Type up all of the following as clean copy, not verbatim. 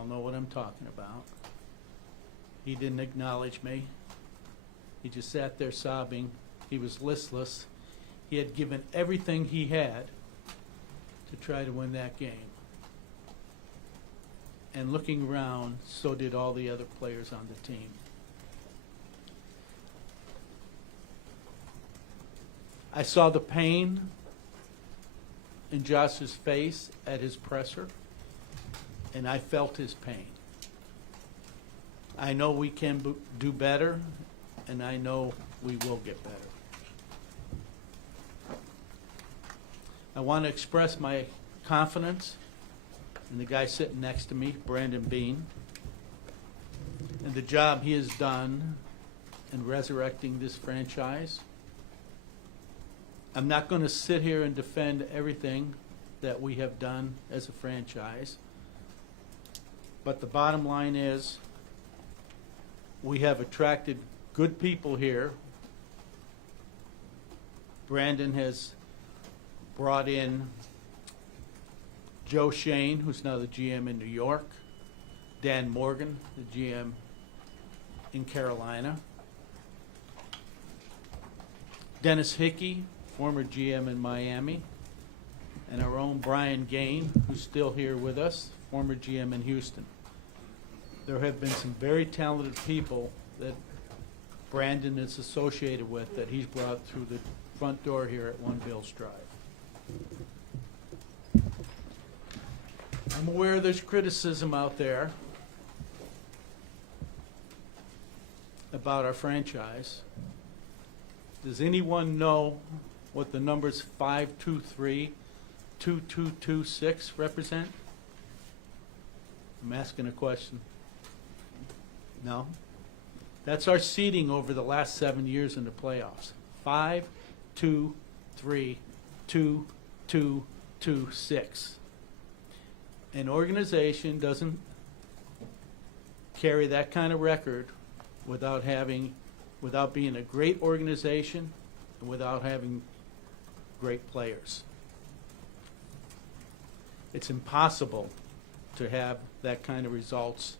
all know what I'm talking about. He didn't acknowledge me. He just sat there sobbing. He was listless. He had given everything he had to try to win that game. And looking around, so did all the other players on the team. I saw the pain in Josh's face at his presser, and I felt his pain. I know we can do better, and I know we will get better. I want to express my confidence in the guy sitting next to me, Brandon Beane, and the job he has done in resurrecting this franchise. I'm not going to sit here and defend everything that we have done as a franchise, but the bottom line is we have attracted good people here. Brandon has brought in Joe Shane, who's now the GM in New York, Dan Morgan, the GM in Carolina, Dennis Hickey, former GM in Miami, and our own Brian Gain, who's still here with us, former GM in Houston. There have been some very talented people that Brandon is associated with that he's brought through the front door here at One Bills Drive. I'm aware there's criticism out there about our franchise. Does anyone know what the numbers 523, 2226 represent? I'm asking a question. No? That's our seeding over the last 7 years in the playoffs. 5, 2, 3, 2, 2, 2, 6. An organization doesn't carry that kind of record without being a great organization and without having great players. It's impossible to have that kind of results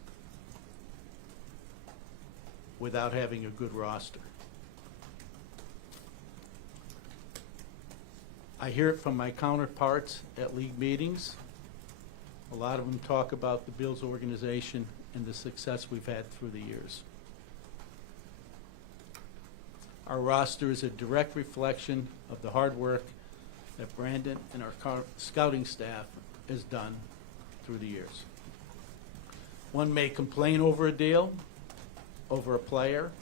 without having a good roster. I hear it from my counterparts at league meetings. A lot of them talk about the Bills organization and the success we've had through the years. Our roster is a direct reflection of the hard work that Brandon and our scouting staff has done through the years. One may complain over a deal, over a player,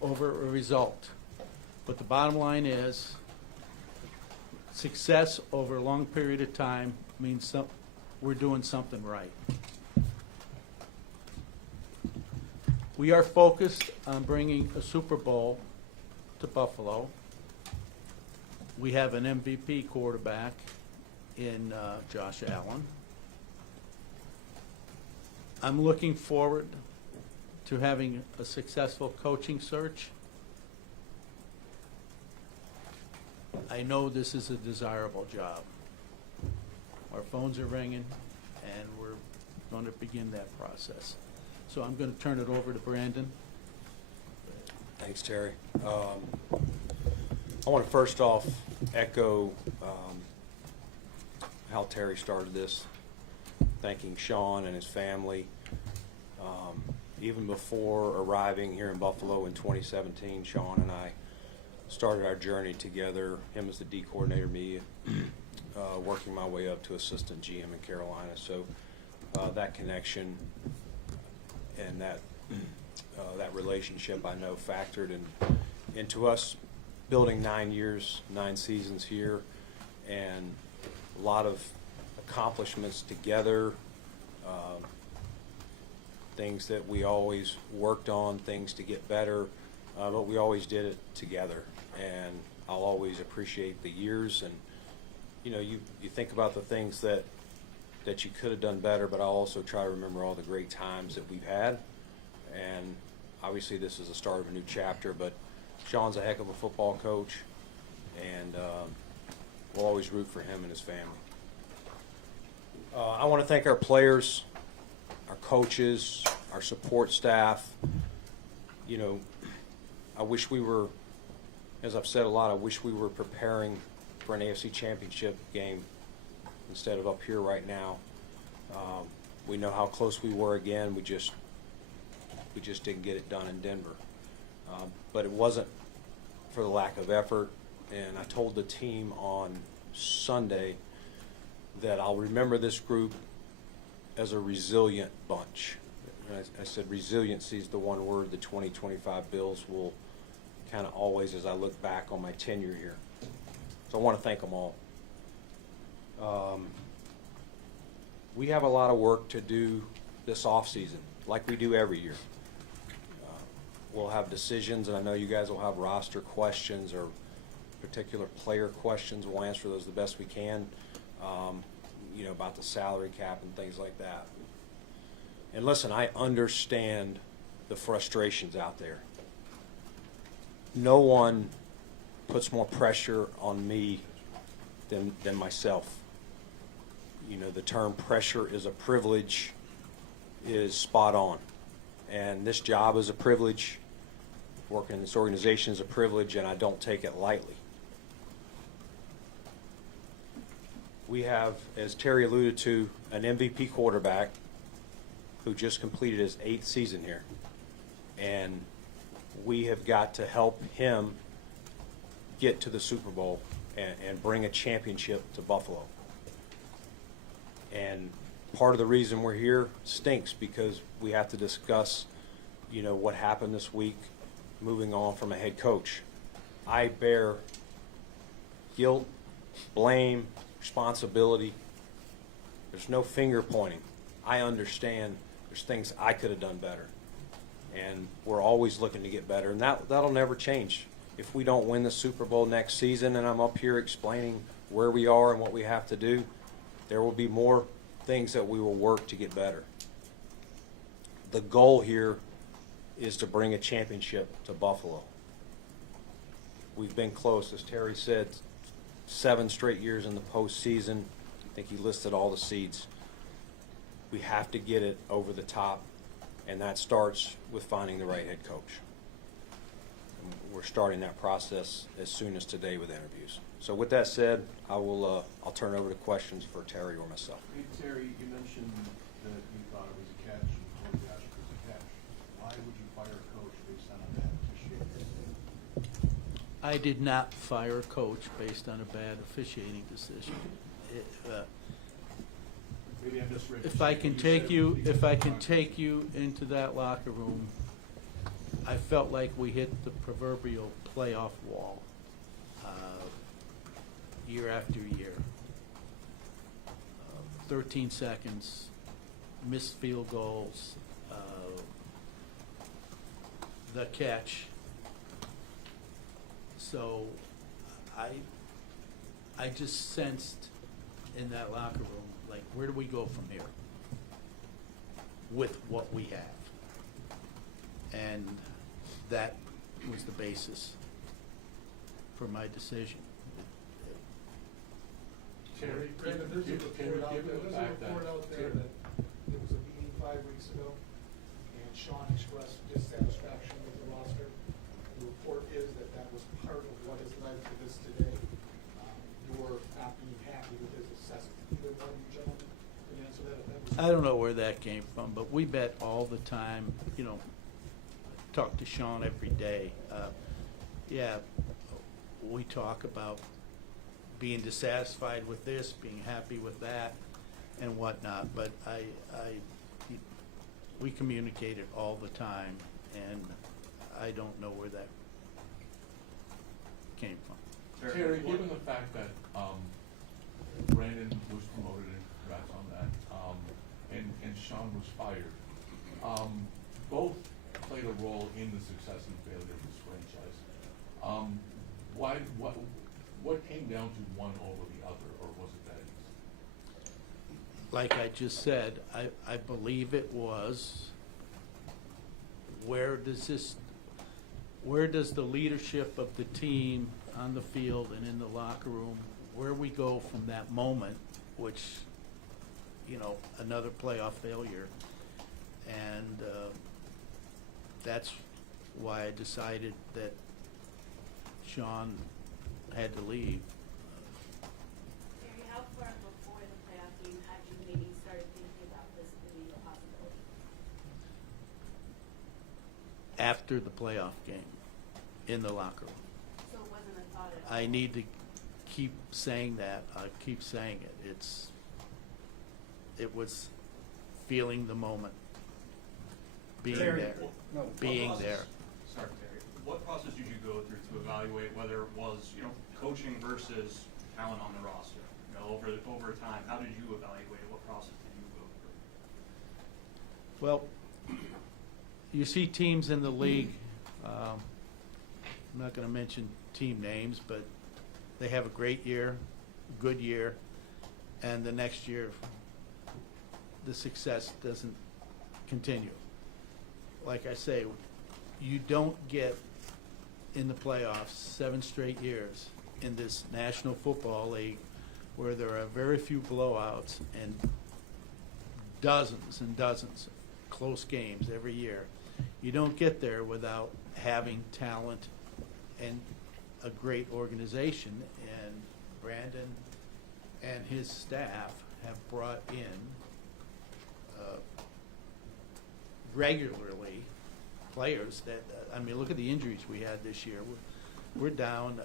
over a result, but the bottom line is success over a long period of time means we're doing something right. We are focused on bringing a Super Bowl to Buffalo. We have an MVP quarterback in Josh Allen. I'm looking forward to having a successful coaching search. I know this is a desirable job. Our phones are ringing, and we're going to begin that process. So I'm going to turn it over to Brandon. Thanks, Terry. I want to first off echo how Terry started this, thanking Sean and his family. Even before arriving here in Buffalo in 2017, Sean and I started our journey together, him as the D coordinator, me working my way up to assistant GM in Carolina. So that connection and that relationship, I know, factored into us building 9 seasons here, and a lot of accomplishments together, things that we always worked on, things to get better, but we always did it together. And I'll always appreciate the years, and you think about the things that you could have done better, but I'll also try to remember all the great times that we've had. And obviously this is the start of a new chapter, but Sean's a heck of a football coach, and we'll always root for him and his family. I want to thank our players, our coaches, our support staff. You know, I wish we were, as I've said a lot, I wish we were preparing for an AFC Championship game instead of up here right now. We know how close we were again. We just didn't get it done in Denver. But it wasn't for the lack of effort. And I told the team on Sunday that I'll remember this group as a resilient bunch. And I said resiliency is the one word the 2025 Bills will kind of always, as I look back on my tenure here. So I want to thank them all. We have a lot of work to do this offseason, like we do every year. We'll have decisions, and I know you guys will have roster questions or particular player questions. We'll answer those the best we can, you know, about the salary cap and things like that. And listen, I understand the frustrations out there. No one puts more pressure on me than myself. You know, the term pressure is a privilege is spot on. And this job is a privilege. Working in this organization is a privilege, and I don't take it lightly. We have, as Terry alluded to, an MVP quarterback who just completed his 8th season here. And we have got to help him get to the Super Bowl and bring a championship to Buffalo. And part of the reason we're here stinks because we have to discuss, you know, what happened this week, moving on from a head coach. I bear guilt, blame, responsibility. There's no finger pointing. I understand there's things I could have done better. And we're always looking to get better. And that'll never change. If we don't win the Super Bowl next season and I'm up here explaining where we are and what we have to do, there will be more things that we will work to get better. The goal here is to bring a championship to Buffalo. We've been close, as Terry said, 7 straight years in the postseason. I think he listed all the seeds. We have to get it over the top, and that starts with finding the right head coach. And we're starting that process as soon as today with interviews. So with that said, I'll turn it over to questions for Terry or myself. Hey, Terry, you mentioned that you thought it was a catch, and Jordan Ash was a catch. Why would you fire a coach based on a bad officiating? I did not fire a coach based on a bad officiating decision. Maybe I misread. If I can take you into that locker room, I felt like we hit the proverbial playoff wall year after year. 13 seconds, missed field goals, the catch. So I just sensed in that locker room, like, where do we go from here with what we have? And that was the basis for my decision. Terry, Brandon, there's a report out there that there was a meeting 5 weeks ago, and Sean expressed dissatisfaction with the roster. The report is that was part of what has led to this today. You're not being happy with his assessment. Either one of you gentlemen can answer that if that was. I don't know where that came from, but we bet all the time, you know, talk to Sean every day. Yeah, we talk about being dissatisfied with this, being happy with that, and whatnot, but we communicate it all the time, and I don't know where that came from. Terry, given the fact that Brandon was promoted, and congrats on that, and Sean was fired, both played a role in the success and failure of this franchise. What came down to one over the other, or was it that easy? Like I just said, I believe it was, where does the leadership of the team on the field and in the locker room, where we go from that moment, which, you know, another playoff failure, And that's why I decided that Sean had to leave. Terry, how far before the playoff game had you maybe started thinking about this being a possibility? After the playoff game, in the locker room. So it wasn't a thought at all? I need to keep saying that. I keep saying it. It was feeling the moment, being Terry, there, no, being what there. process- Sorry, Terry. What process did you go through to evaluate whether it was, coaching versus talent on the roster? Over time, how did you evaluate it? What process did you go through? Well, you see teams in the league, I'm not going to mention team names, but they have a great year, good year, and the next year the success doesn't continue. Like I say, you don't get in the playoffs 7 straight years in this National Football League where there are very few blowouts and dozens and dozens of close games every year. You don't get there without having talent and a great organization, and Brandon and his staff have brought in regularly players that, look at the injuries we had this year. We're down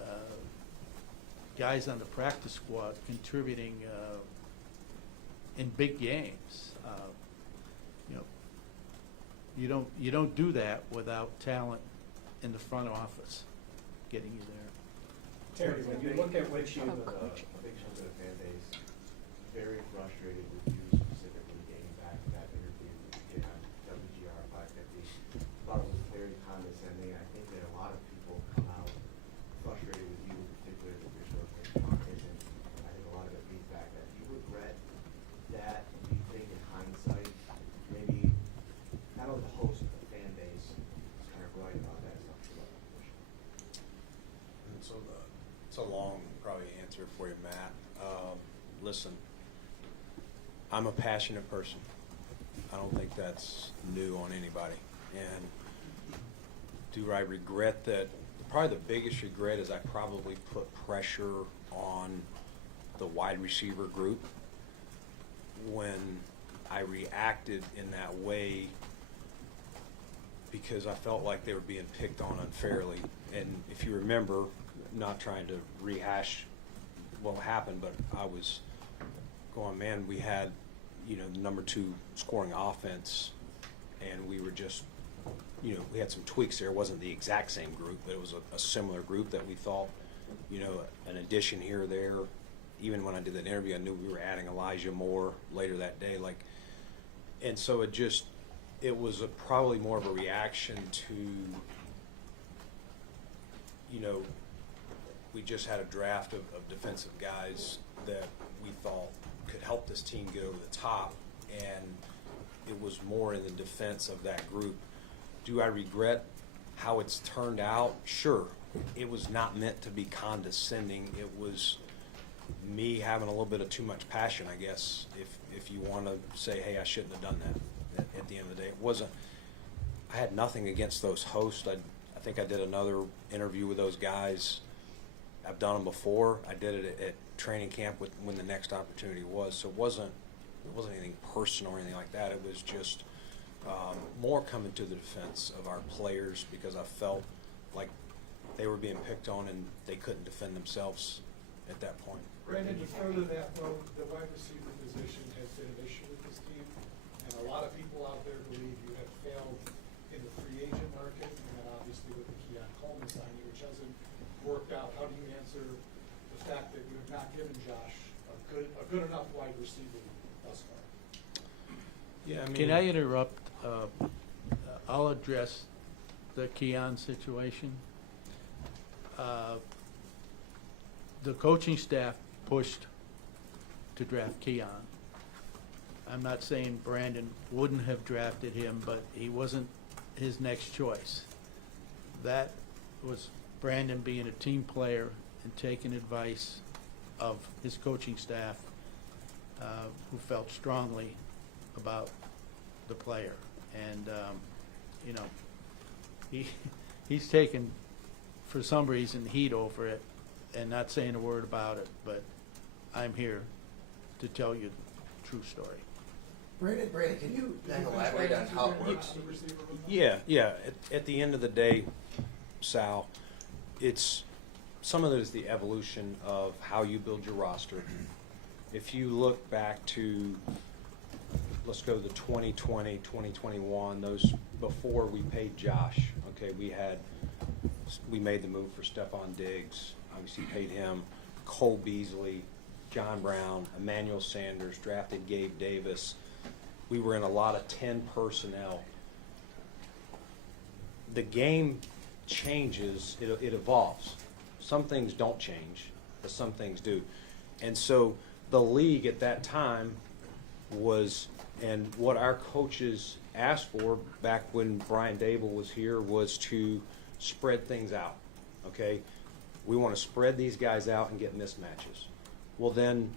guys on the practice squad contributing in big games. You don't do that without talent in the front office getting you there. Terry, when you look at what you, A big chunk of the fan base very frustrated with you specifically dating back to that interview you did on WGR 550. Thought it was very condescending. I think that a lot of people come out frustrated with you, particularly with your short-term competition. I think a lot of the feedback that you regret that. Do you think in hindsight, maybe not only the host but the fan base is kind of right about that stuff? It's a long, probably answer for you, Matt. Listen, I'm a passionate person. I don't think that's new on anybody. And do I regret that? Probably the biggest regret is I probably put pressure on the wide receiver group when I reacted in that way because I felt like they were being picked on unfairly. And if you remember, not trying to rehash what happened, but I was going, man, we had, the number 2 scoring offense, and we were just, we had some tweaks there. It wasn't the exact same group, but it was a similar group that we thought, an addition here or there. Even when I did that interview, I knew we were adding Elijah Moore later that day. And so it was probably more of a reaction to, we just had a draft of defensive guys that we thought could help this team get over the top, and it was more in the defense of that group. Do I regret how it's turned out? Sure. It was not meant to be condescending. It was me having a little bit of too much passion, I guess, if you want to say, hey, I shouldn't have done that at the end of the day. It wasn't. I had nothing against those hosts. I think I did another interview with those guys. I've done them before. I did it at training camp when the next opportunity was. So it wasn't anything personal or anything like that. It was just more coming to the defense of our players because I felt like they were being picked on and they couldn't defend themselves at that point. Brandon, to further that, though, the wide receiver position has been an issue with this team, and a lot of people out there believe you have failed in the free agent market, and then obviously with the Keon Coleman signing, which hasn't worked out. How do you answer the fact that you have not given Josh a good enough wide receiver thus far? Yeah, Can I interrupt? I'll address the Keon situation. The coaching staff pushed to draft Keon. I'm not saying Brandon wouldn't have drafted him, but he wasn't his next choice. That was Brandon being a team player and taking advice of his coaching staff, who felt strongly about the player. And, you know, he's taken, for some reason, heat over it and not saying a word about it, but I'm here to tell you the true story. Brandon, can you then elaborate on how it works? Yeah. At the end of the day, Sal, some of it is the evolution of how you build your roster. If you look back to, let's go to the 2020, 2021, those before we paid Josh, okay, we made the move for Stephon Diggs, obviously paid him, Cole Beasley, John Brown, Emmanuel Sanders, drafted Gabe Davis. We were in a lot of 10 personnel. The game changes, it evolves. Some things don't change, but some things do. And so the league at that time was, and what our coaches asked for back when Brian Dable was here, was to spread things out, okay? We want to spread these guys out and get mismatches. Well, then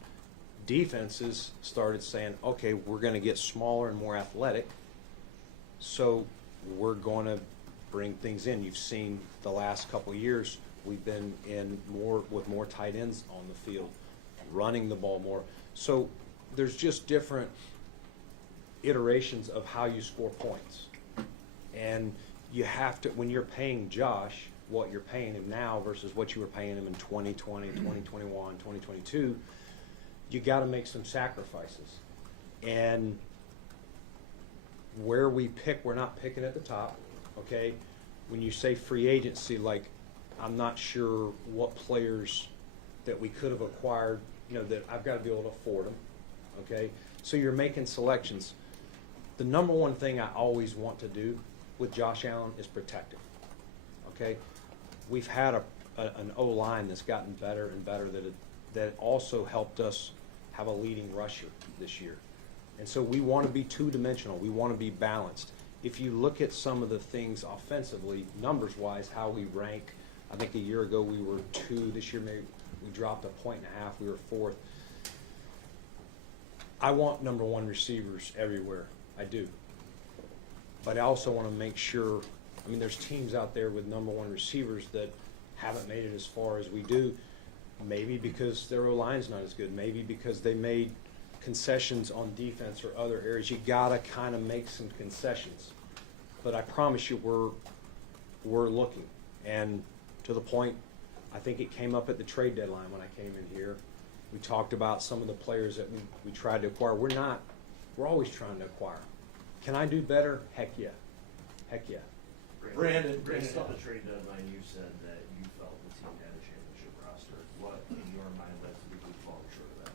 defenses started saying, okay, we're going to get smaller and more athletic, so we're going to bring things in. You've seen the last couple of years, we've been in with more tight ends on the field, running the ball more. So there's just different iterations of how you score points. And you have to, when you're paying Josh what you're paying him now versus what you were paying him in 2020, 2021, 2022, you got to make some sacrifices. And where we pick, we're not picking at the top, okay? When you say free agency, like, I'm not sure what players that we could have acquired, you know, that I've got to be able to afford them, okay? So you're making selections. The number one thing I always want to do with Josh Allen is protect him, okay? We've had an O-line that's gotten better and better, that also helped us have a leading rusher this year. And so we want to be two-dimensional. We want to be balanced. If you look at some of the things offensively, numbers-wise, how we rank, I think a year ago we were 2. This year maybe we dropped 1.5 points. We were 4th. I want number 1 receivers everywhere. I do. But I also want to make sure, I mean, there's teams out there with number 1 receivers that haven't made it as far as we do. Maybe because their O-line's not as good. Maybe because they made concessions on defense or other areas. You gotta kind of make some concessions. But I promise you, we're looking. And to the point, I think it came up at the trade deadline when I came in here. We talked about some of the players that we tried to acquire. We're always trying to acquire. Can I do better? Heck yeah. Heck yeah. Brandon, at the trade deadline, you said that you felt the team had a championship roster. What, in your mind, led to the group falling short of that?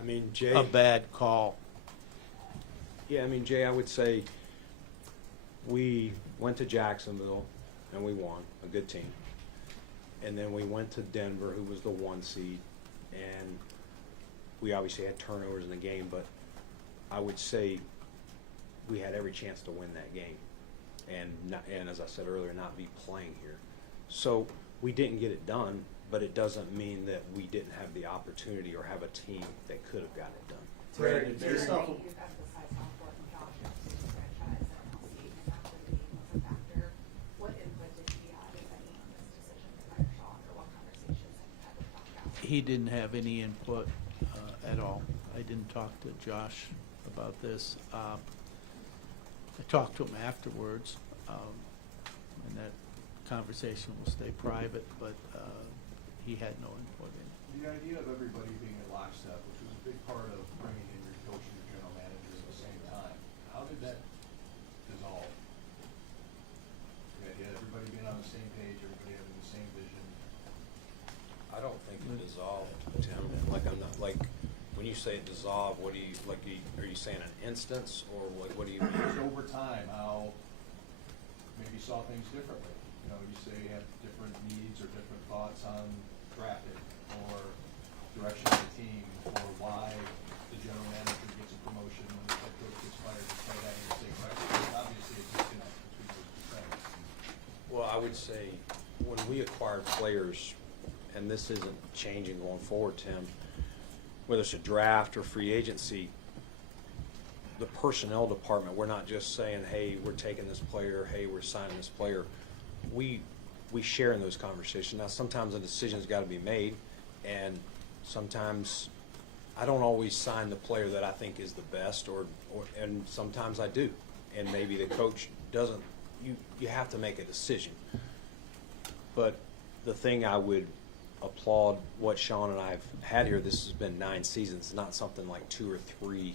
I mean, Jay. A bad call. Yeah, I mean, Jay, I would say we went to Jacksonville and we won, a good team. And then we went to Denver, who was the 1 seed, and we obviously had turnovers in the game, but I would say we had every chance to win that game. And as I said earlier, not be playing here. So we didn't get it done, but it doesn't mean that we didn't have the opportunity or have a team that could have gotten it done. Terry, You've emphasized how important Josh is to the franchise, and how seeing him after the game was a factor. What input did he have, if any, on this decision to fire Sean, or what conversations have you had with Josh? He didn't have any input at all. I didn't talk to Josh about this. I talked to him afterwards, and that conversation will stay private, but he had no input in it. The idea of everybody being at lockstep, which was a big part of bringing in your coach and your general manager at the same time, how did that dissolve? The idea of everybody being on the same page, everybody having the same vision. I don't think it dissolved, Tim. Like, I'm not, like, when you say it dissolved, what do you, like, are you saying an instance, or what do you mean? Just over time, how maybe you saw things differently. You know, you say you have different needs or different thoughts on drafting or direction of the team, or why the general manager gets a promotion when the head coach gets fired, despite having the same record. There's obviously a disconnect between those two things. Well, I would say when we acquired players, and this isn't changing going forward, Tim, whether it's a draft or free agency, the personnel department, we're not just saying, hey, we're taking this player, hey, we're signing this player. We share in those conversations. Now, sometimes a decision's got to be made, and sometimes I don't always sign the player that I think is the best, and sometimes I do, and maybe the coach doesn't. You have to make a decision. But the thing I would applaud what Sean and I have had here, this has been 9 seasons, not something like 2 or 3.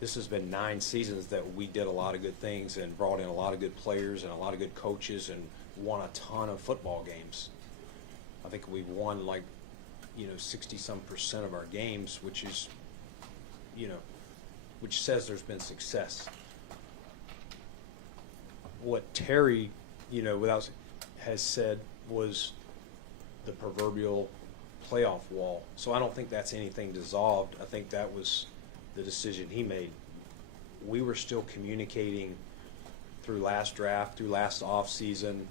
This has been 9 seasons that we did a lot of good things and brought in a lot of good players and a lot of good coaches and won a ton of football games. I think we've won 60-some% of our games, which is, which says there's been success. What Terry, has said was the proverbial playoff wall. So I don't think that's anything dissolved. I think that was the decision he made. We were still communicating through last draft, through last off season.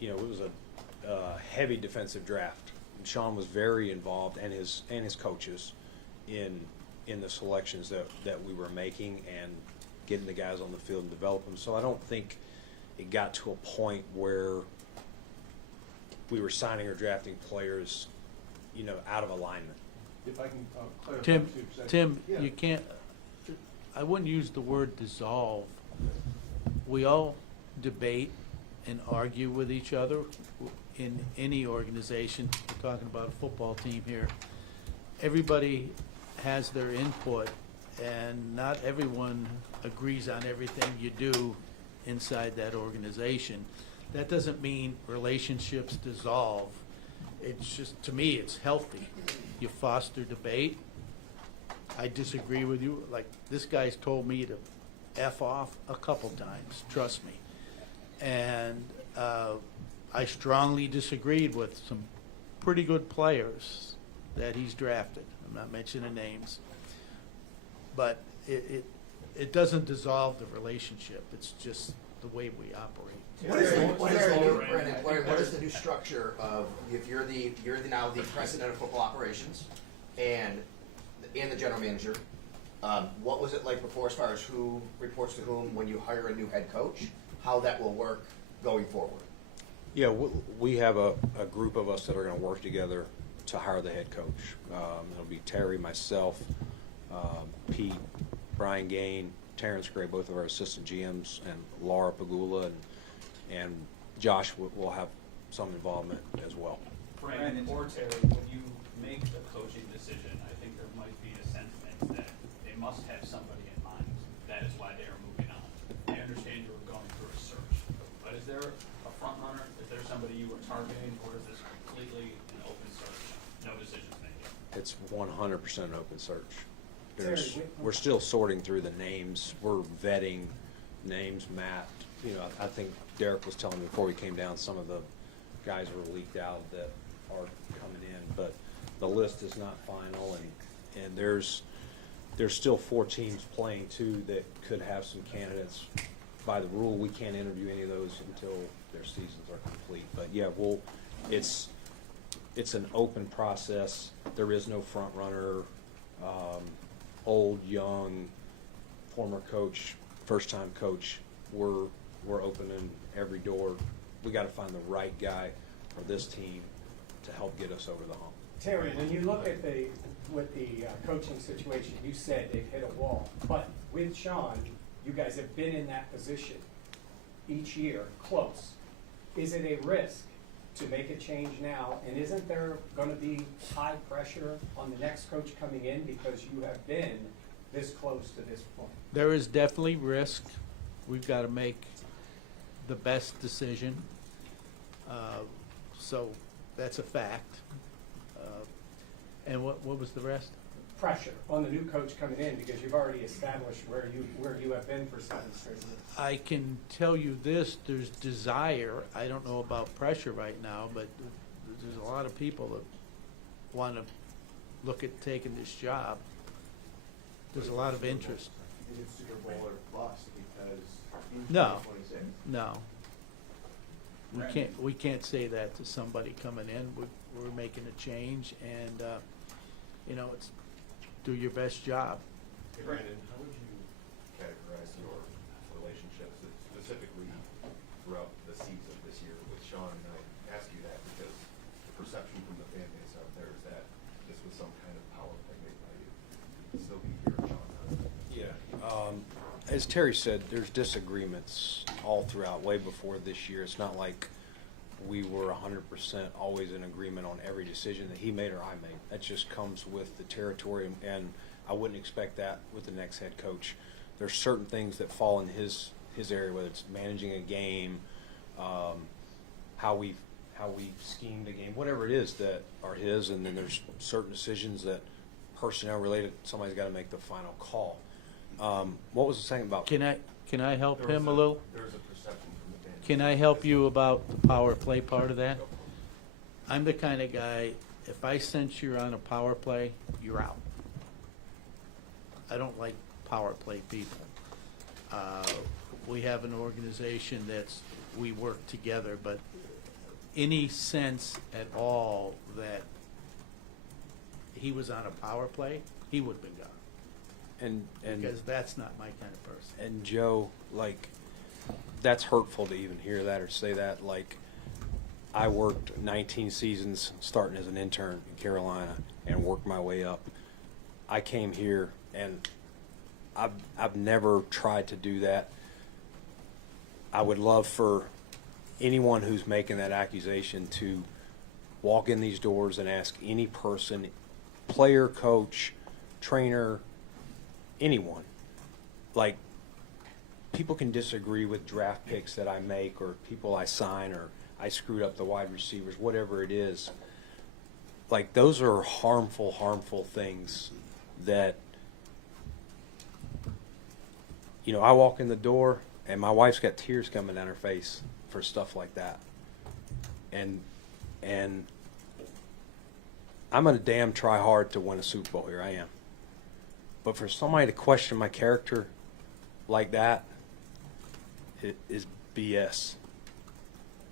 It was a heavy defensive draft. And Sean was very involved, and his coaches in the selections that we were making and getting the guys on the field and develop them. So I don't think it got to a point where we were signing or drafting players, out of alignment. If I can clarify too. 'Cause Tim, yeah. you can't, I wouldn't use the word dissolve. We all debate and argue with each other in any organization. We're talking about a football team here. Everybody has their input, and not everyone agrees on everything you do inside that organization. That doesn't mean relationships dissolve. It's just, to me, it's healthy. You foster debate. I disagree with you. Like, this guy's told me to F off a couple times, trust me. And I strongly disagreed with some pretty good players that he's drafted. I'm not mentioning names. But it doesn't dissolve the relationship. It's just the way we operate. What is the new structure of, if you're now the president of football operations and the general manager, what was it like before as far as who reports to whom when you hire a new head coach, how that will work going forward? Yeah, we have a group of us that are going to work together to hire the head coach. It'll be Terry, myself, Pete, Brian Gaine, Terrence Gray, both of our assistant GMs, and Laura Pegula, and Josh will have some involvement as well. Brandon or Terry, when you make a coaching decision, I think there might be a sentiment that they must have somebody in mind. That is why they are moving on. I understand you were going through a search, but is there a front runner? Is there somebody you were targeting, or is this completely an open search? No decisions made yet? It's 100% an open search. We're still sorting through the names. We're vetting names mapped. I think Derek was telling me before we came down, some of the guys were leaked out that are coming in, but the list is not final, and there's still 4 teams playing too that could have some candidates. By the rule, we can't interview any of those until their seasons are complete. But yeah, it's an open process. There is no front runner, old, young, former coach, first time coach. We're opening every door. We got to find the right guy for this team to help get us over the hump. Terry, when you look at the coaching situation, you said they've hit a wall. But with Sean, you guys have been in that position each year, close. Is it a risk to make a change now? And isn't there going to be high pressure on the next coach coming in because you have been this close to this point? There is definitely risk. We've got to make the best decision. So that's a fact. And what was the rest? Pressure on the new coach coming in because you've already established where you have been for 7 straight years. I can tell you this, there's desire. I don't know about pressure right now, but there's a lot of people that want to look at taking this job. There's a lot of interest. Is it Super Bowl or bust because in No. 2026? No. We can't say that to somebody coming in. We're making a change, and it's do your best job. Hey, Brandon, how would you Sean, ask you that because the perception from the fan base out there is that this was some kind of power play made by you. Still be here, Sean. As Terry said, there's disagreements all throughout, way before this year. It's not like we were 100% always in agreement on every decision that he made or I made. That just comes with the territory, and I wouldn't expect that with the next head coach. There's certain things that fall in his area, whether it's managing a game, how we schemed a game, whatever it is that are his, and then there's certain decisions that personnel related, somebody's got to make the final call. What was the saying about? Can I help him a little? There's a perception from the fan base. Can I help you about the power play part of that? I'm the kind of guy, if I sense you're on a power play, you're out. I don't like power play people. We have an organization we work together, but any sense at all that he was on a power play, he would have been gone. And Because that's not my kind of person. And Joe, like, that's hurtful to even hear that or say that. Like, I worked 19 seasons starting as an intern in Carolina and worked my way up. I came here and I've never tried to do that. I would love for anyone who's making that accusation to walk in these doors and ask any person, player, coach, trainer, anyone. Like, people can disagree with draft picks that I make or people I sign or I screwed up the wide receivers, whatever it is. Like, those are harmful things that, you know, I walk in the door and my wife's got tears coming down her face for stuff like that. And I'm gonna damn try hard to win a Super Bowl here, I am. But for somebody to question my character like that, it is BS.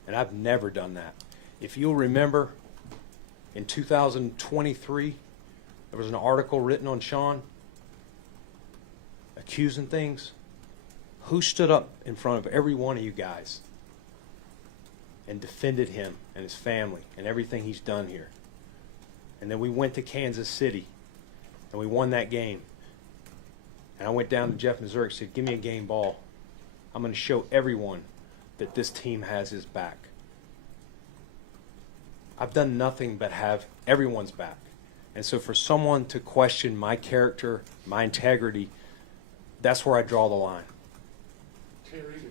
And I've never done that. If you'll remember, in 2023, there was an article written on Sean accusing things. Who stood up in front of every one of you guys and defended him and his family and everything he's done here? And then we went to Kansas City and we won that game. And I went down to Jeff Missouri and said, give me a game ball. I'm going to show everyone that this team has his back. I've done nothing but have everyone's back. And so for someone to question my character, my integrity, that's where I draw the line. Terry,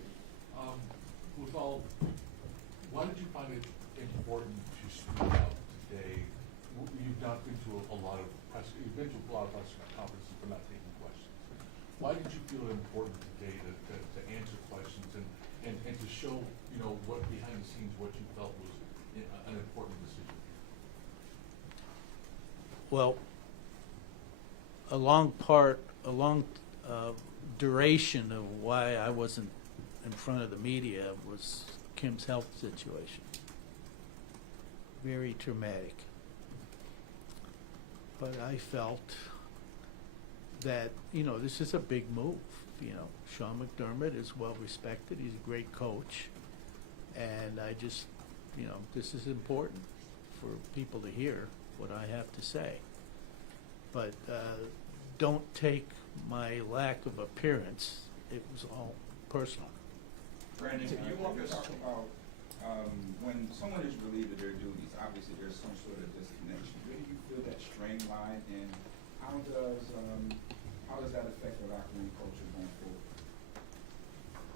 why did you find it important to speak out today? You've not been to a lot of press, you've been to a lot of press conferences but not taking questions. Why did you feel it important today to answer questions and to show, you know, what behind the scenes, what you felt was an important decision? Well, a long duration of why I wasn't in front of the media was Kim's health situation. Very traumatic. But I felt that, you know, this is a big move. You know, Sean McDermott is well respected. He's a great coach. And I just, you know, this is important for people to hear what I have to say. But don't take my lack of appearance. It was all personal. Brandon, Can can you you walk us about when someone is relieved of their duties, obviously there's some sort of disconnection. Where do you feel that strain line, and how does that affect the locker room culture going forward?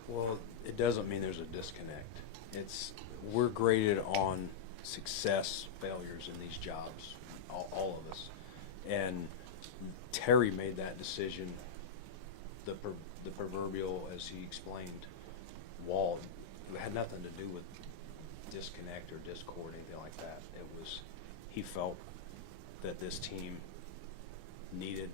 Well, it doesn't mean there's a disconnect. We're graded on success, failures in these jobs, all of us. And Terry made that decision, the proverbial, as he explained, wall. It had nothing to do with disconnect or discord, anything like that. It was, he felt that this team needed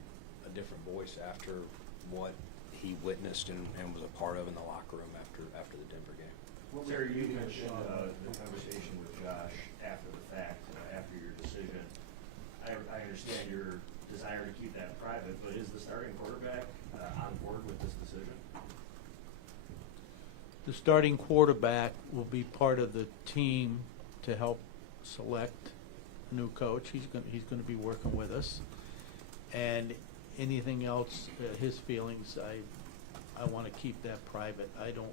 a different voice after what he witnessed and was a part of in the locker room after the Denver game. Terry, you mentioned the conversation with Josh after the fact, after your decision. I understand your desire to keep that private, but is the starting quarterback on board with this decision? The starting quarterback will be part of the team to help select a new coach. He's going to be working with us. And anything else, his feelings, I want to keep that private. I don't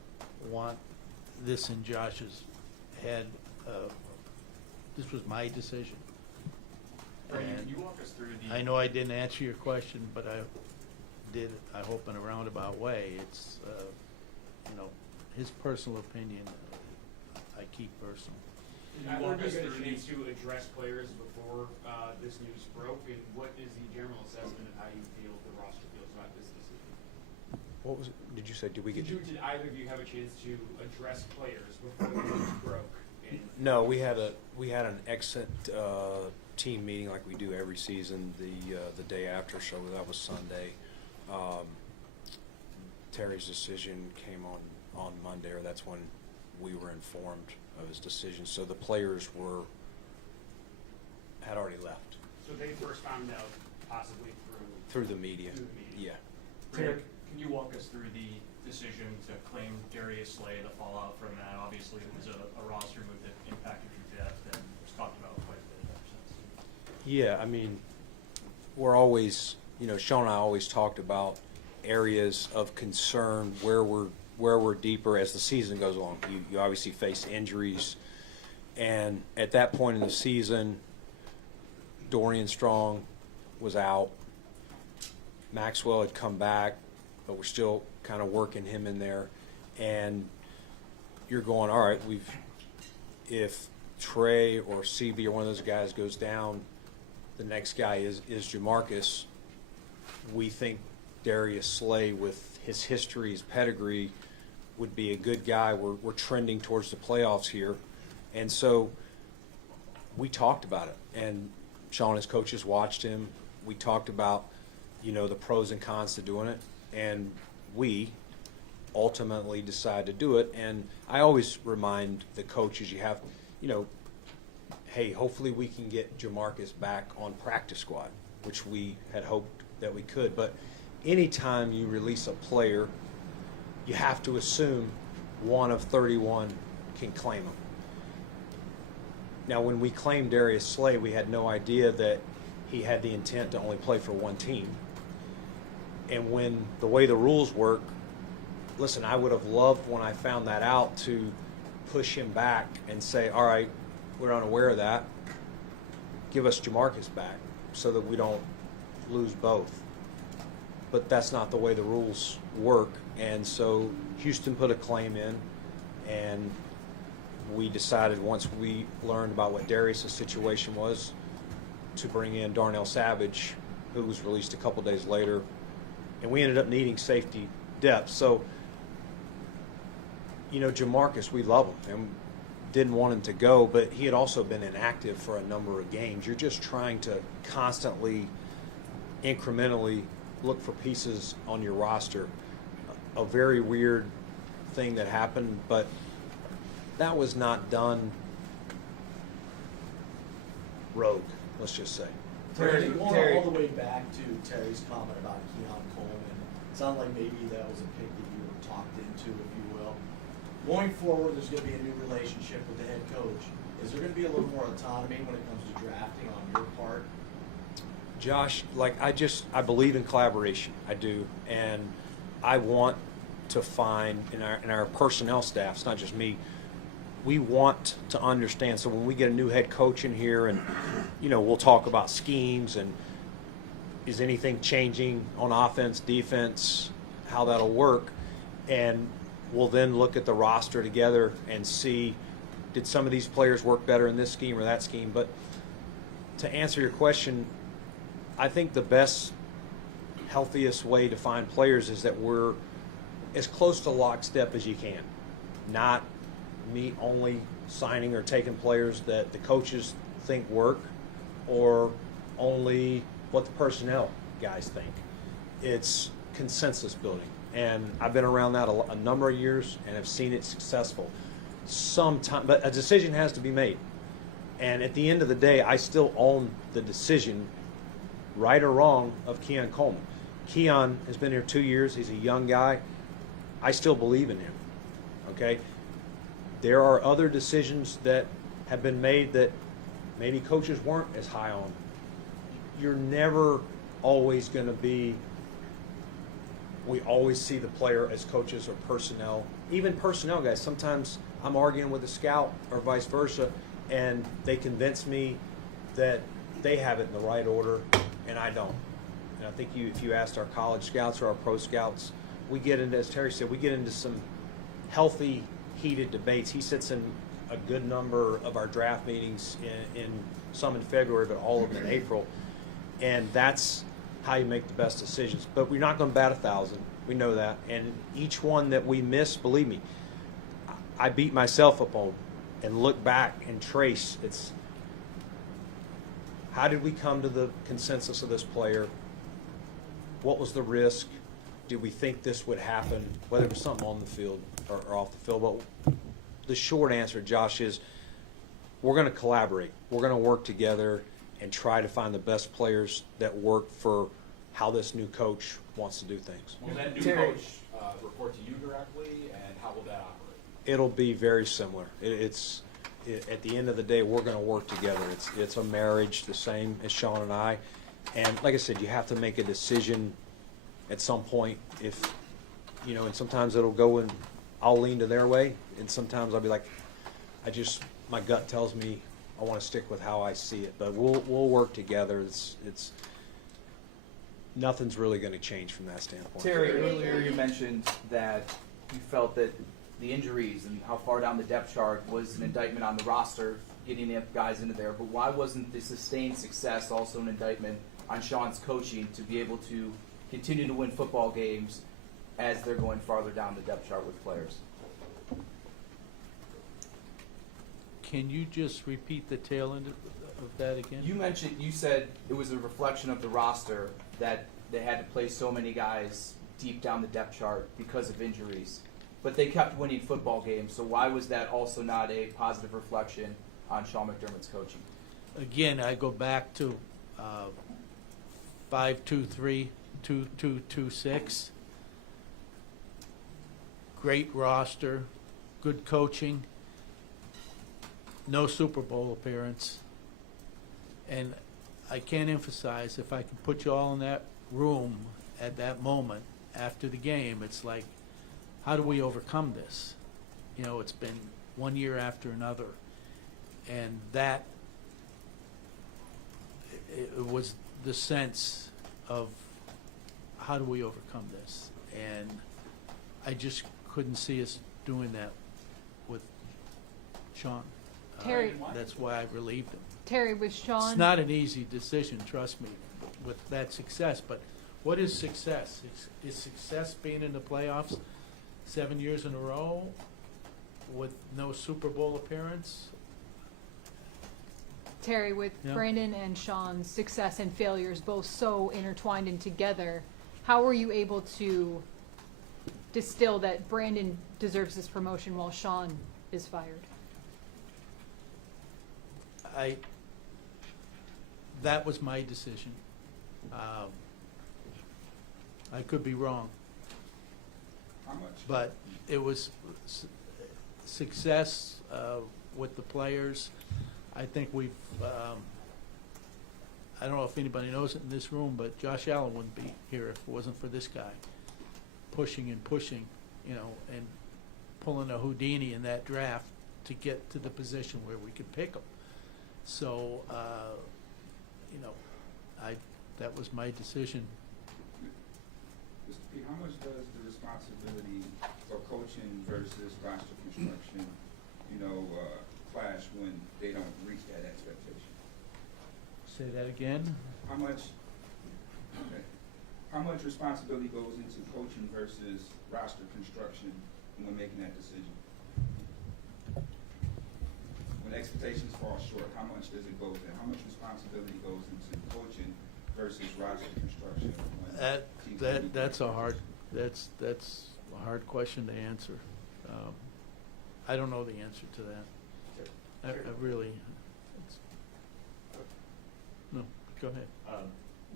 want this in Josh's head. This was my decision. Brandon, And can you walk us through the? I know I didn't answer your question, but I did, I hope, in a roundabout way. It's, his personal opinion, I keep personal. Can I you walk heard you us got a through chance the? to address players before this news broke, and what is the general assessment of how you feel the roster feels about this decision? What was it? Did you say, did we get? Did either of you have a chance to address players before the news broke? And No, we had an exit team meeting like we do every season the day after, so that was Sunday. Terry's decision came on Monday, or that's when we were informed of his decision. So the players had already left so they first found out possibly through the media. Through the media. Yeah. Brandon, can you walk us through the decision to claim Darius Slay, the fallout from that? Obviously, it was a roster move that impacted your depth and was talked about quite a bit ever since. Yeah, I mean, we're always, Sean and I always talked about areas of concern where we're deeper as the season goes along. You obviously face injuries, and at that point in the season, Dorian Strong was out. Maxwell had come back, but we're still kind of working him in there, and you're going, all right, if Trey or CB or one of those guys goes down, the next guy is Jamarcus. We think Darius Slay, with his history, his pedigree, would be a good guy. We're trending towards the playoffs here. And so we talked about it. And Sean and his coaches watched him. We talked about, the pros and cons to doing it. And we ultimately decided to do it. And I always remind the coaches, you have, hey, hopefully we can get Jamarcus back on practice squad, which we had hoped that we could. But anytime you release a player, you have to assume one of 31 can claim him. Now, when we claimed Darius Slay, we had no idea that he had the intent to only play for one team. And when the way the rules work, listen, I would have loved when I found that out to push him back and say, all right, we're unaware of that. Give us Jamarcus back so that we don't lose both. But that's not the way the rules work. And so Houston put a claim in, and we decided once we learned about what Darius' situation was to bring in Darnell Savage, who was released a couple days later. And we ended up needing safety depth. So, Jamarcus, we love him and didn't want him to go, but he had also been inactive for a number of games. You're just trying to constantly, incrementally look for pieces on your roster. A very weird thing that happened, but that was not done rogue, let's just say. Terry, all the way back to Terry's comment about Keon Coleman, it sounded like maybe that was a pick that you were talked into, if you will. Going forward, there's going to be a new relationship with the head coach. Is there going to be a little more autonomy when it comes to drafting on your part? Josh, I believe in collaboration. I do, and I want to find in our personnel staff. It's not just me. We want to understand. So when we get a new head coach in here, and we'll talk about schemes and is anything changing on offense, defense, how that'll work, and we'll then look at the roster together and see, did some of these players work better in this scheme or that scheme? But to answer your question, I think the best, healthiest way to find players is that we're as close to lockstep as you can. Not me only signing or taking players that the coaches think work, or only what the personnel guys think. It's consensus building. And I've been around that a number of years and have seen it successful. But a decision has to be made. And at the end of the day, I still own the decision, right or wrong, of Keon Coleman. Keon has been here 2 years. He's a young guy. I still believe in him. okay? There are other decisions that have been made that maybe coaches weren't as high on. You're never always going to be, we always see the player as coaches or personnel. Even personnel guys, sometimes I'm arguing with a scout or vice versa, and they convince me that they have it in the right order, and I don't. And I think if you asked our college scouts or our pro scouts, we get into, as Terry said, we get into some healthy, heated debates. He sits in a good number of our draft meetings, in some in February, but all of them in April. And that's how you make the best decisions. But we're not going to bat 1,000. We know that. And each one that we miss, believe me, I beat myself up on and look back and trace. It's how did we come to the consensus of this player? What was the risk? Did we think this would happen? Whether it was something on the field or off the field. But the short answer, Josh, is we're going to collaborate. We're going to work together and try to find the best players that work for how this new coach wants to do things. Will that new Terry. coach report to you directly, and how will that operate? It'll be very similar. At the end of the day, we're going to work together. It's a marriage, the same as Sean and I. And like I said, you have to make a decision at some point. If and sometimes it'll go and I'll lean to their way, and sometimes I'll be like, my gut tells me I want to stick with how I see it. But we'll work together. It's nothing's really going to change from that standpoint. Terry, earlier you mentioned that you felt that the injuries and how far down the depth chart was an indictment on the roster, getting the guys into there. But why wasn't the sustained success also an indictment on Sean's coaching to be able to continue to win football games as they're going farther down the depth chart with players? Can you just repeat the tail end of that again? You said it was a reflection of the roster that they had to play so many guys deep down the depth chart because of injuries. But they kept winning football games, so why was that also not a positive reflection on Sean McDermott's coaching? Again, I go back to 5-2-3, 2-2-2-6. Great roster, good coaching, no Super Bowl appearance. And I can't emphasize, if I can put you all in that room at that moment after the game, it's like, how do we overcome this? It's been one year after another. And that, it was the sense of how do we overcome this? And I just couldn't see us doing that with Sean. Terry. That's why I relieved him. Terry, with Sean. It's not an easy decision, trust me, with that success. But what is success? Is success being in the playoffs 7 years in a row with no Super Bowl appearance? Terry, with Yeah. Brandon and Sean's success and failures both so intertwined and together, how were you able to distill that Brandon deserves this promotion while Sean is fired? That was my decision. I could be wrong, How much? but it was success with the players. I think we've, I don't know if anybody knows it in this room, but Josh Allen wouldn't be here if it wasn't for this guy pushing and pushing, and pulling a Houdini in that draft to get to the position where we could pick him. So, that was my decision. Mr. P, how much does the responsibility for coaching versus roster construction, clash when they don't reach that expectation? Say that again? How much responsibility goes into coaching versus roster construction when making that decision? When expectations fall short, how much does it go there? How much responsibility goes into coaching versus roster construction? That's a hard question to answer. I don't know the answer to that. I really. No, go ahead.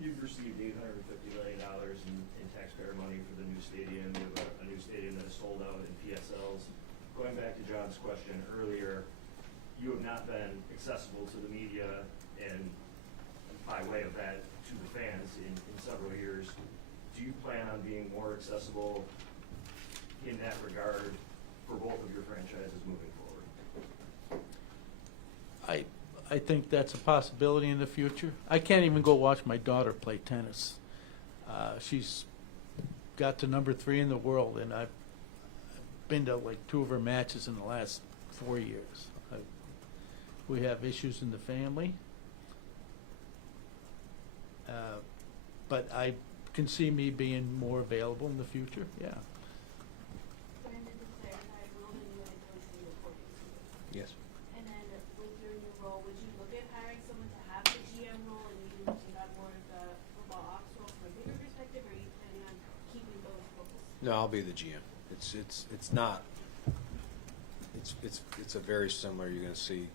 You've received $850 million in taxpayer money for the new stadium. You have a new stadium that is sold out in PSLs. going back to John's question earlier, you have not been accessible to the media and by way of that to the fans in several years. Do you plan on being more accessible in that regard for both of your franchises moving forward? I think that's a possibility in the future. I can't even go watch my daughter play tennis. She's got to number 3 in the world, and I've been to like 2 of her matches in the last 4 years. We have issues in the family, but I can see me being more available in the future. Yeah. Brandon, to clarify, role that you had coaching reporting to you. Yes. And then with your new role, would you look at hiring someone to have the GM role and you take on more of the football ops role from a bigger perspective, or are you planning on keeping both roles? No, I'll be the GM. It's not. It's a very similar. You're going to see.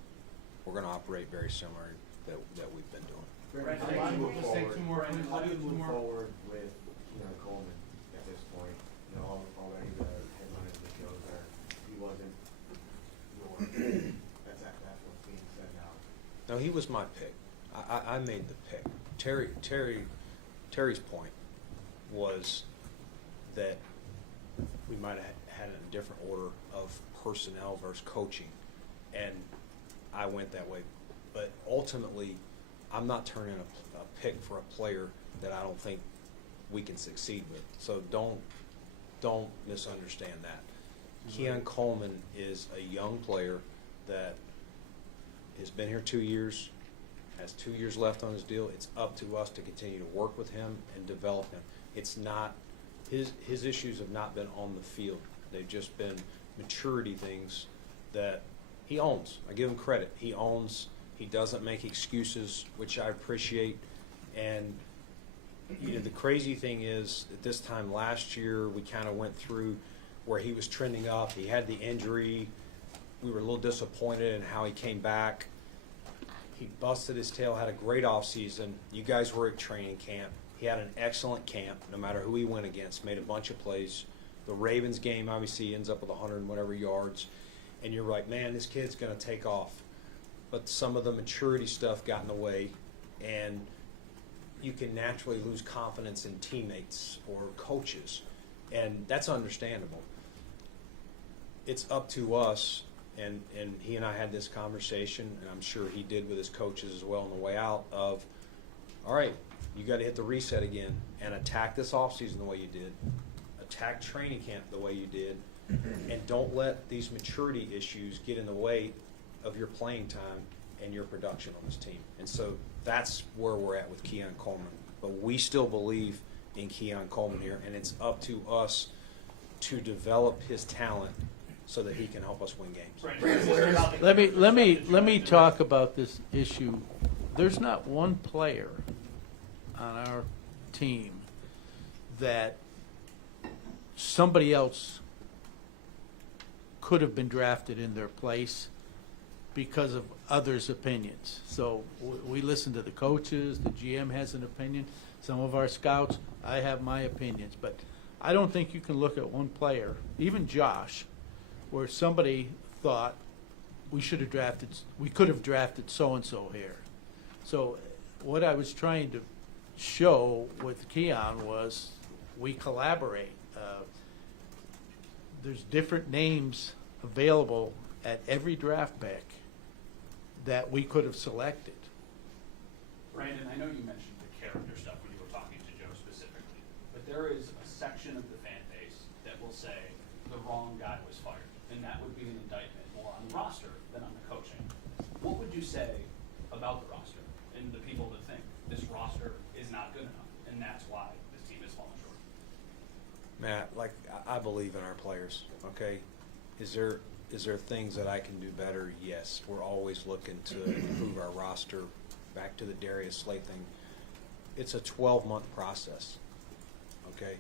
We're going to operate very similar that we've been doing. Brandon, Brandon, how do you move let's take forward? two more. Brandon, how do you Two move more. forward with Keon Coleman at this point? You know, already the headlines of the shows are he wasn't your. That's what's being said now. No, he was my pick. I made the pick. Terry's point was that we might have had a different order of personnel versus coaching, and I went that way. But ultimately, I'm not turning a pick for a player that I don't think we can succeed with. So don't misunderstand that. Keon Coleman is a young player that has been here 2 years, has 2 years left on his deal. It's up to us to continue to work with him and develop him. It's not his issues have not been on the field. They've just been maturity things that he owns. I give him credit. He owns. He doesn't make excuses, which I appreciate. And the crazy thing is, at this time last year, we kind of went through where he was trending up. He had the injury. We were a little disappointed in how he came back. He busted his tail, had a great offseason. You guys were at training camp. He had an excellent camp, no matter who he went against, made a bunch of plays. The Ravens game, obviously, he ends up with 100 and whatever yards. And you're like, man, this kid's going to take off. But some of the maturity stuff got in the way, and you can naturally lose confidence in teammates or coaches, and that's understandable. It's up to us, and he and I had this conversation, and I'm sure he did with his coaches as well on the way out, of, all right, you got to hit the reset again and attack this offseason the way you did, attack training camp the way you did, and don't let these maturity issues get in the way of your playing time and your production on this team. And so that's where we're at with Keon Coleman. But we still believe in Keon Coleman here, and it's up to us to develop his talent so that he can help us win games. Let me talk about this issue. There's not one player on our team that somebody else could have been drafted in their place because of others' opinions. So we listen to the coaches, the GM has an opinion, some of our scouts, I have my opinions, but I don't think you can look at one player, even Josh, where somebody thought we could have drafted so-and-so here. So what I was trying to show with Keon was we collaborate. There's different names available at every draft pick that we could have selected. Brandon, I know you mentioned the character stuff when you were talking to Joe specifically, but there is a section of the fan base that will say the wrong guy was fired, and that would be an indictment more on the roster than on the coaching. What would you say about the roster and the people that think this roster is not good enough, and that's why this team is falling short? Matt, like, I believe in our players, okay? Is there things that I can do better? Yes. We're always looking to improve our roster. Back to the Darius Slate thing. It's a 12-month process, okay?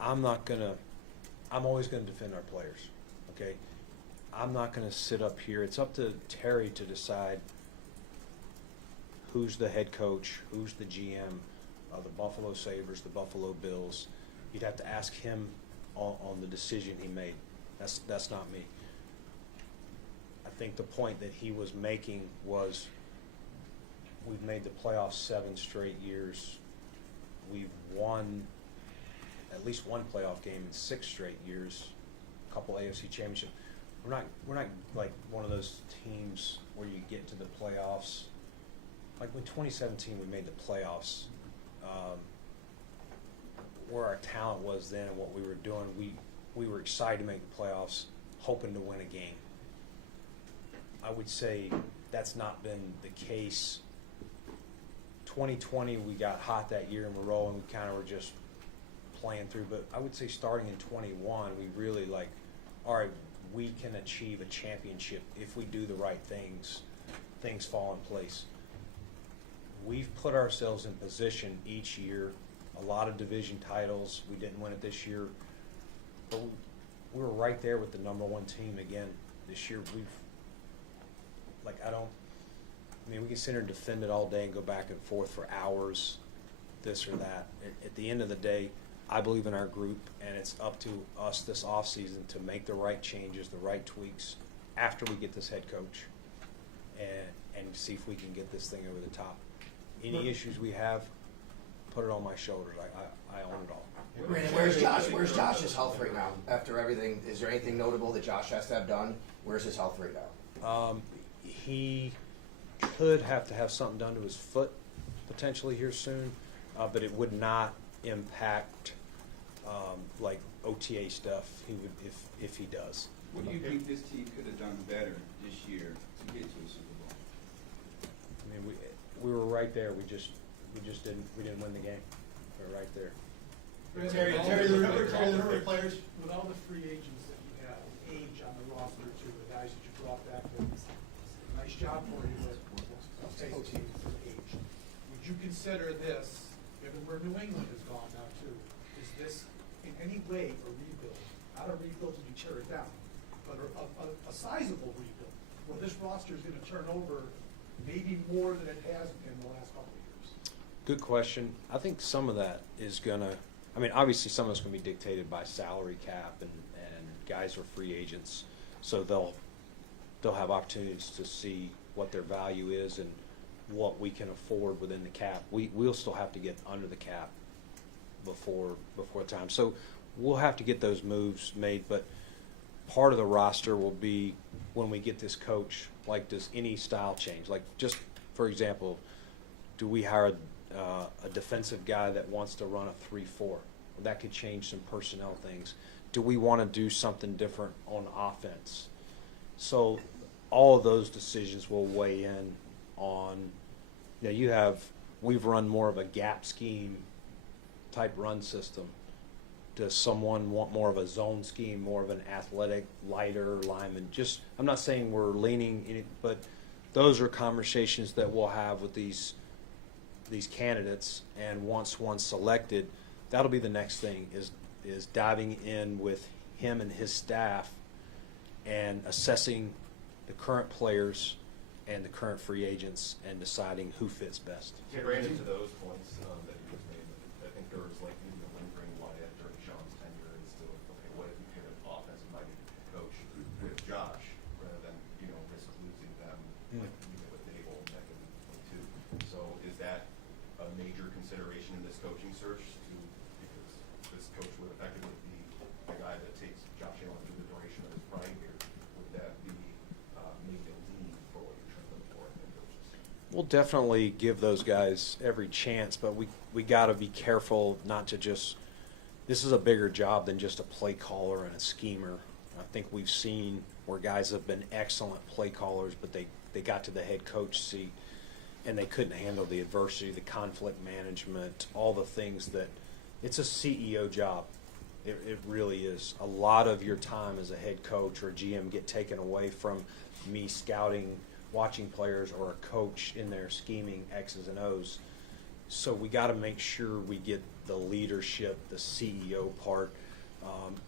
I'm always going to defend our players, okay? I'm not going to sit up here. It's up to Terry to decide who's the head coach, who's the GM of the Buffalo Sabres, the Buffalo Bills. You'd have to ask him on the decision he made. That's not me. I think the point that he was making was we've made the playoffs 7 straight years. We've won at least one playoff game in 6 straight years, a couple AFC championship. We're not like one of those teams where you get to the playoffs. Like when 2017 we made the playoffs, where our talent was then and what we were doing, we were excited to make the playoffs, hoping to win a game. I would say that's not been the case. 2020 we got hot that year and we're rolling. We kind of were just playing through. But I would say starting in 21, we really like, all right, we can achieve a championship if we do the right things. Things fall in place. We've put ourselves in position each year. A lot of division titles. We didn't win it this year, but we were right there with the #1 team again this year. I mean, we can sit here and defend it all day and go back and forth for hours, this or that. At the end of the day, I believe in our group, and it's up to us this offseason to make the right changes, the right tweaks after we get this head coach and see if we can get this thing over the top. Any issues we have, put it on my shoulders. I own it all. Brandon, where's Josh? Where's Josh's health right now? After everything, is there anything notable that Josh has to have done? Where's his health right now? He could have to have something done to his foot potentially here soon, but it would not impact like OTA stuff. He would if he does. What do you think this team could have done better this year to get to a Super Bowl? I mean, we were right there. We just didn't win the game. We were right there. Terry, the number of players, with all the free agents that you have, age on the roster too, the guys that you brought back, nice job for you, but I'll say the team for age. Would you consider this, given where New England has gone now too, is this in any way a rebuild? Not a rebuild to tear it down, but a sizable rebuild, where this roster is gonna turn over maybe more than it has in the last couple of years? Good question. I think some of that is gonna. I mean, obviously, some of it's going to be dictated by salary cap and guys are free agents, so they'll have opportunities to see what their value is and what we can afford within the cap. We'll still have to get under the cap before time, so we'll have to get those moves made. But part of the roster will be when we get this coach. Like, does any style change? Like, just for example, do we hire a defensive guy that wants to run a 3-4? That could change some personnel things. Do we want to do something different on offense? So all of those decisions will weigh in on, we've run more of a gap scheme type run system. Does someone want more of a zone scheme, more of an athletic, lighter lineman? I'm not saying we're leaning in it, but those are conversations that we'll have with these candidates, and once one's selected, that'll be the next thing is diving in with him and his staff and assessing the current players and the current free agents and deciding who fits best. Brandon, to those points that you just made, I think there was like even a lingering what if during Sean's tenure as to okay, what if you get an offensive-minded coach with Josh rather than risk losing them like with Dable back in 22. So is that a major consideration in this coaching search because this coach would effectively be the guy that takes Josh Allen through the duration of his prime here? Would that be maybe a lean for what you're trying to look for in coaches? We'll definitely give those guys every chance, but we got to be careful not to just. This is a bigger job than just a play caller and a schemer. I think we've seen where guys have been excellent play callers, but they got to the head coach seat and they couldn't handle the adversity, the conflict management, all the things that. It's a CEO job. It really is. A lot of your time as a head coach or GM get taken away from me scouting, watching players, or a coach in there scheming X's and O's. So we got to make sure we get the leadership, the CEO part.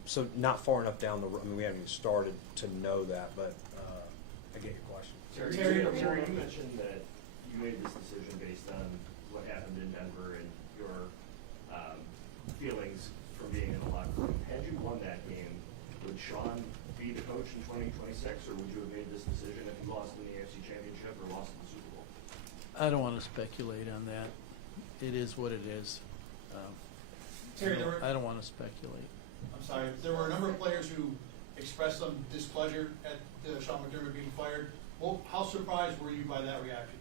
So not far enough down the road. I mean, we haven't even started to know that, but I get your question. Terry, you mentioned that you made this decision based on what happened in Denver and your feelings from being in the locker room. Had you won that game, would Sean be the coach in 2026, or would you have made this decision if you lost in the AFC Championship or lost in the Super Bowl? I don't want to speculate on that. It is what it is. Terry, there were, I don't want to speculate. I'm sorry, there were a number of players who expressed some displeasure at Sean McDermott being fired. Well, how surprised were you by that reaction?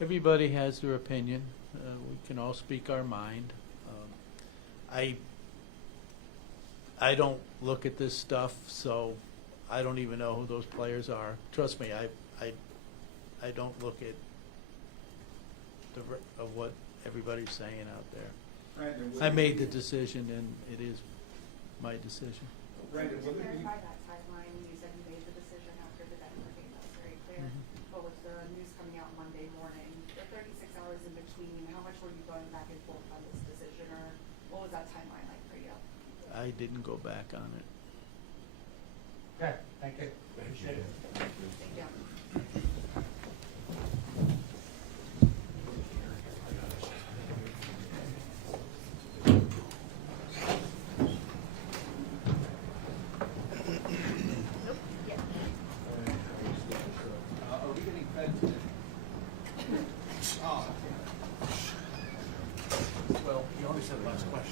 Everybody has their opinion. We can all speak our mind. I don't look at this stuff, so I don't even know who those players are. Trust me, I don't look at of what everybody's saying out there. Brandon, I made the decision, and it is my decision. Brandon, To will it be? clarify that timeline, you said you made the decision after the Denver game, that was very clear. But with the news coming out Monday morning, the 36 hours in between, how much were you going back and forth on this decision, or what was that timeline like for you? I didn't go back on it. Okay, thank you. Appreciate it. Thank you. Are we getting fed today? Oh. Well, you always have last question.